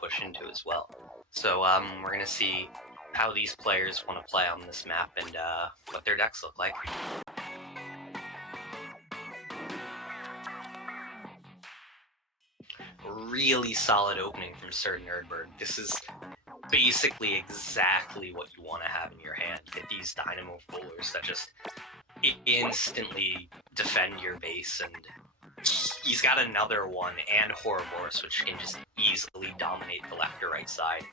push into as well. So we're going to see how these players want to play on this map and what their decks look like. Really solid opening from SirNerdBird. This is basically exactly what you want to have in your hand. Get these Dynamo Bowlers that just instantly defend your base, and he's got another one and Horrormorse, which can just easily dominate the left or right side.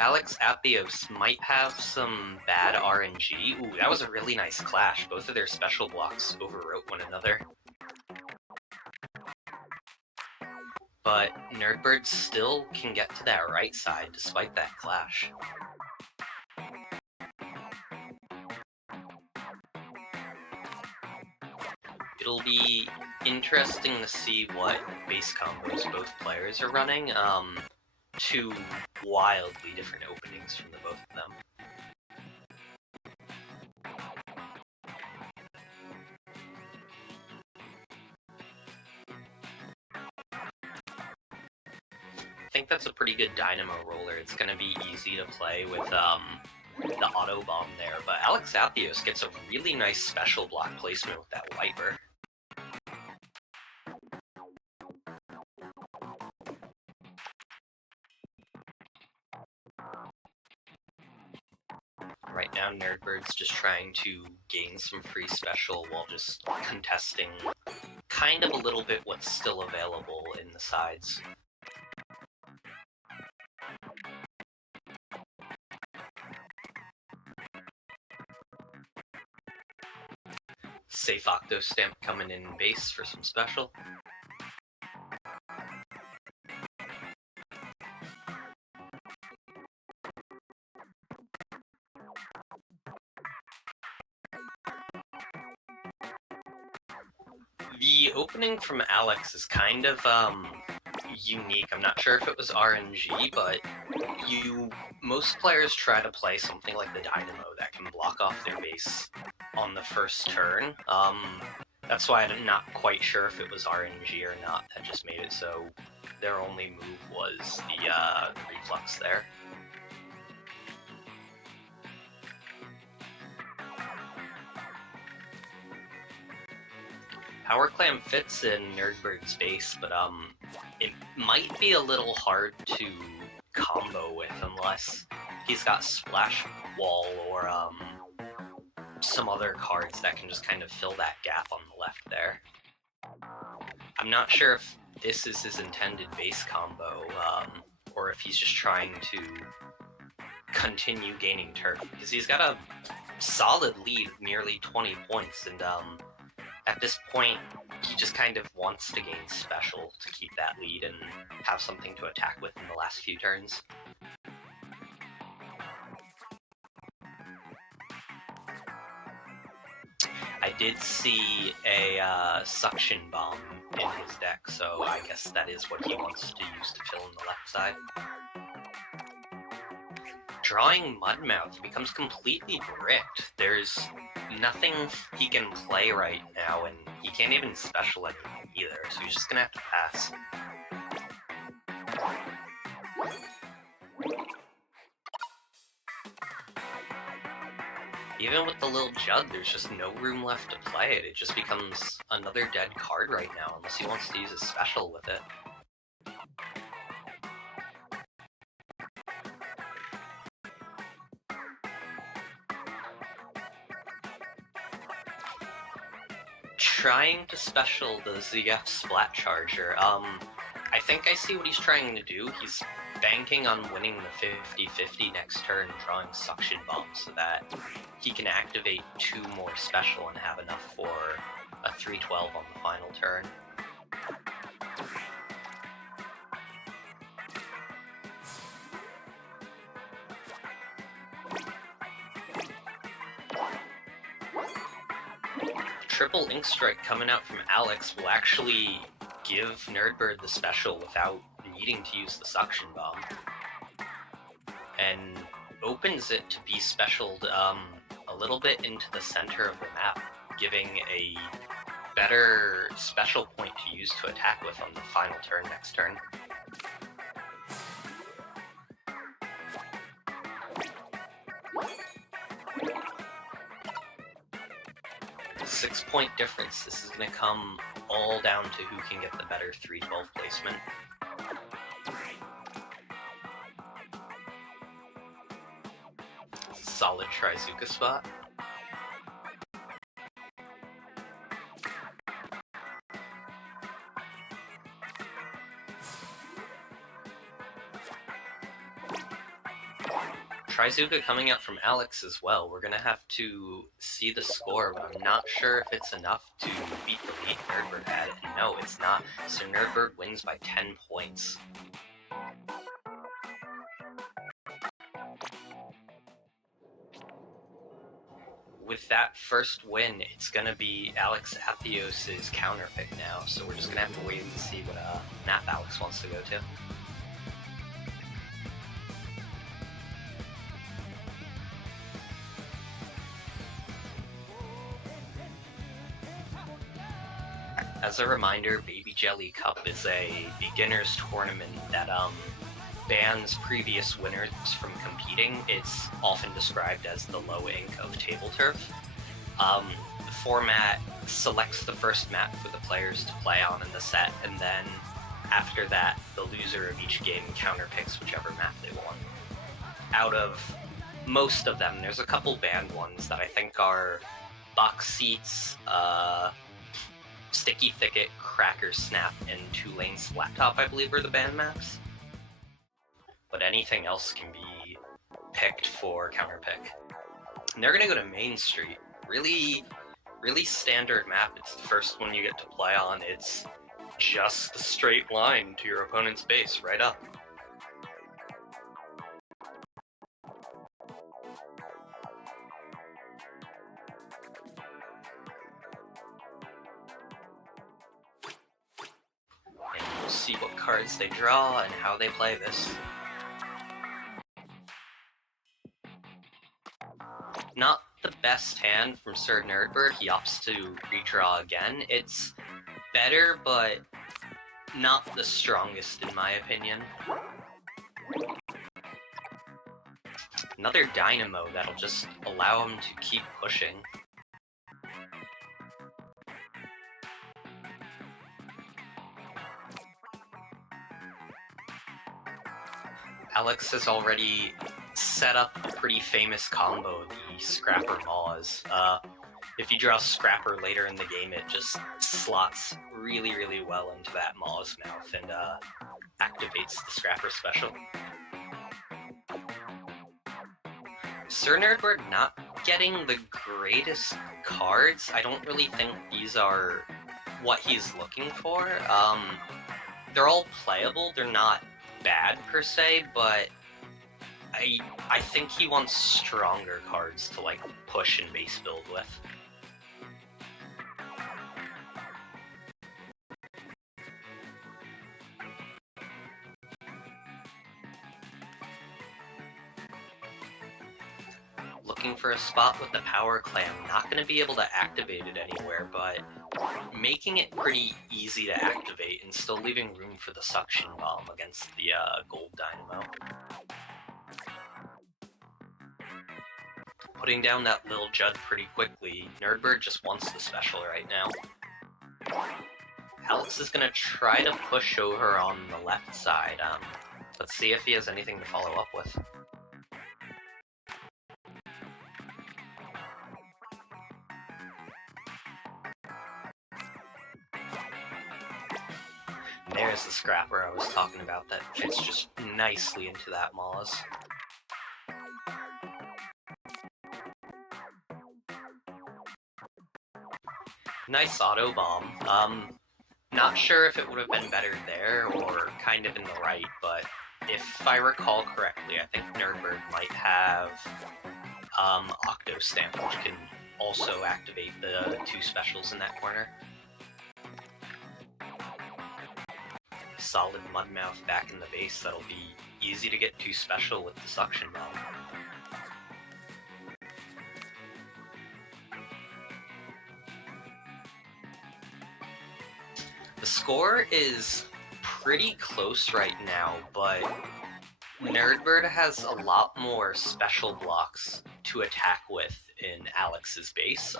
AlexAtheos might have some bad RNG. Ooh, that was a really nice clash. Both of their special blocks overwrote one another. But NerdBird still can get to that right side despite that clash. It'll be interesting to see what base combos both players are running. Two wildly different openings from the both of them. I think that's a pretty good Dynamo roller. It's going to be easy to play with the auto bomb there, but AlexAtheos gets a really nice special block placement with that Wiper. Right now, NerdBird's just trying to gain some free special while just contesting kind of a little bit what's still available in the sides. Safe Octo Stamp coming in base for some special. The opening from Alex is kind of unique. I'm not sure if it was RNG, but most players try to play something like the Dynamo that can block off their base on the first turn. That's why I'm not quite sure if it was RNG or not. That just made it so their only move was the reflux there. Power Clam fits in NerdBird's base, but it might be a little hard to combo with unless he's got Splash Wall or some other cards that can just kind of fill that gap on the left there. I'm not sure if this is his intended base combo, or if he's just trying to continue gaining turf, because he's got a solid lead of nearly 20 points, and at this point, he just kind of wants to gain special to keep that lead and have something to attack with in the last few turns. I did see a Suction Bomb in his deck, so I guess that is what he wants to use to fill in the left side. Drawing Mudmouth becomes completely bricked. There's nothing he can play right now, and he can't even special anything either, so he's just gonna have to pass. Even with the little Jug, there's just no room left to play it. It just becomes another dead card right now, unless he wants to use a special with it. Trying to special the ZF Splat Charger. I think I see what he's trying to do. He's banking on winning the 50-50 next turn, drawing Suction Bomb so that he can activate 2 more special and have enough for a 3-12 on the final turn. Triple Ink Strike coming out from Alex will actually give NerdBird the special without needing to use the Suction Bomb, and opens it to be specialed a little bit into the center of the map, giving a better special point to use to attack with on the final turn next turn. Six-point difference. This is going to come all down to who can get the better 3-12 placement. Solid Trizuka spot. Trizuka coming out from Alex as well. We're gonna have to see the score, but I'm not sure if it's enough to beat the lead NerdBird had. And no, it's not. So NerdBird wins by 10 points. With that first win, it's gonna be AlexAtheos' counter pick now. So we're just gonna have to wait and see what map Alex wants to go to. As a reminder, Baby Jelly Cup is a beginner's tournament that bans previous winners from competing. It's often described as the low ink of Tableturf. The format selects the first map for the players to play on in the set, and then after that, the loser of each game counterpicks whichever map they want. Out of most of them, there's a couple banned ones that I think are Box Seats, Sticky Thicket, Cracker Snap, and Two Lanes Laptop, I believe, are the banned maps. But anything else can be picked for counterpick. And they're gonna go to Main Street. Really standard map. It's the first one you get to play on. It's just the straight line to your opponent's base, right up. And we'll see what cards they draw and how they play this. Not the best hand from SirNerdBird. He opts to redraw again. It's better, but not the strongest in my opinion. Another Dynamo that'll just allow him to keep pushing. Alex has already set up a pretty famous combo, the Scrapper Maws. If you draw Scrapper later in the game, it just slots really well into that Maw's mouth and activates the Scrapper special. SirNerdBird not getting the greatest cards. I don't really think these are what he's looking for. They're all playable. They're not bad per se, but I think he wants stronger cards to like push and base build with. Looking for a spot with the Power Clam. Not going to be able to activate it anywhere, but making it pretty easy to activate and still leaving room for the Suction Bomb against the Gold Dynamo. Putting down that Lil Judd pretty quickly. NerdBird just wants the special right now. Alex is going to try to push over on the left side. Let's see if he has anything to follow up with. There's the Scrapper I was talking about that fits just nicely into that Maw's. Nice auto bomb. Not sure if it would have been better there or kind of in the right, but if I recall correctly, I think NerdBird might have Octo Stamp, which can also activate the two specials in that corner. Solid Mudmouth back in the base. That'll be easy to get two special with the Suction Bomb. The score is pretty close right now, but NerdBird has a lot more special blocks to attack with in Alex's base.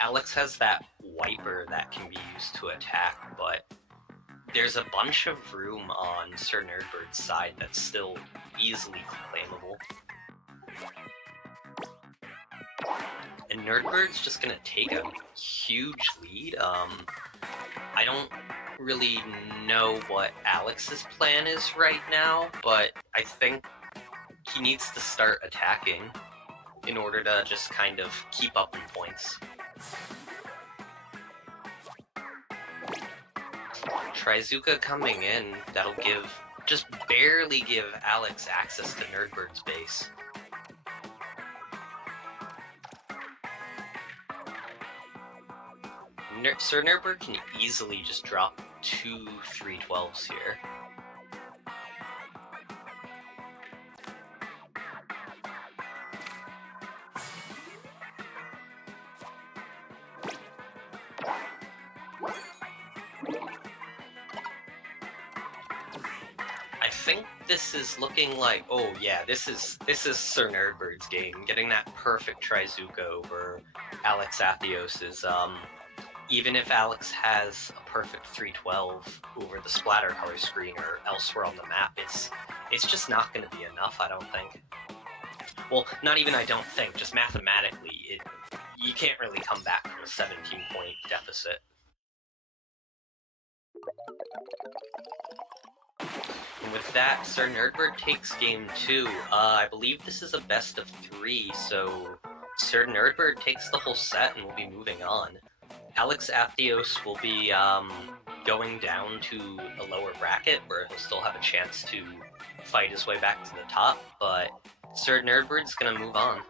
Alex has that wiper that can be used to attack, but there's a bunch of room on SirNerdBird's side that's still easily claimable. And NerdBird's just gonna take a huge lead. I don't really know what Alex's plan is right now, but I think he needs to start attacking in order to just kind of keep up in points. Trizuka coming in, that'll just barely give Alex access to NerdBird's base. SirNerdBird can easily just drop 2 312s here. I think this is looking like, oh yeah, this is SirNerdBird's game. Getting that perfect Trizuka over AlexAtheos is even if Alex has a perfect 312 over the splatter color screen or elsewhere on the map, it's just not going to be enough, I don't think. Well, not even I don't think, just mathematically, you can't really come back from a 17-point deficit. And with that, SirNerdBird takes game 2. I believe this is a best of 3, so SirNerdBird takes the whole set and will be moving on. AlexAtheos will be going down to a lower bracket where he'll still have a chance to fight his way back to the top, but SirNerdBird's gonna move on.